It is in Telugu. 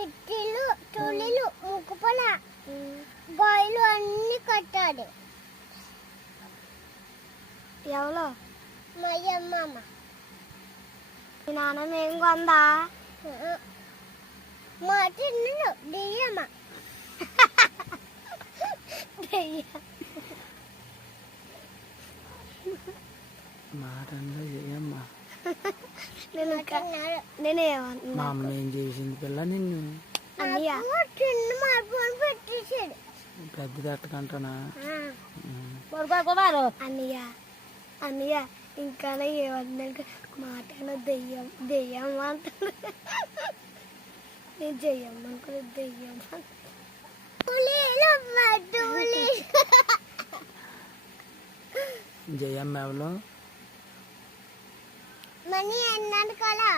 పిట్టిలు తులిలు ముక్కుపొల గొయ్యలు అన్ని కట్టాడు. ఎవలో మా అమ్మమ్మ. మీ నాన్నమ్మ ఏం కొందా? మా చిన్నలు దెయ్యమ్మ. మాటంలో ఏమ్మా నేనేమన్నా మా అమ్మ ఏం చేసింది పిల్ల నిన్ను అన్నయ్య చిన్న మార్పుని పెట్టేశాడు. పెద్ద తట్టకంటనా అన్నయ్య అన్నయ్య ఇంకా ఏమన్నా మాట దెయ్యం దెయ్యం అంటాడు. నేను చెయ్యం అనుకునే దెయ్యం జయమ్మ ఎవలో మనీ అన్నాడు కదా.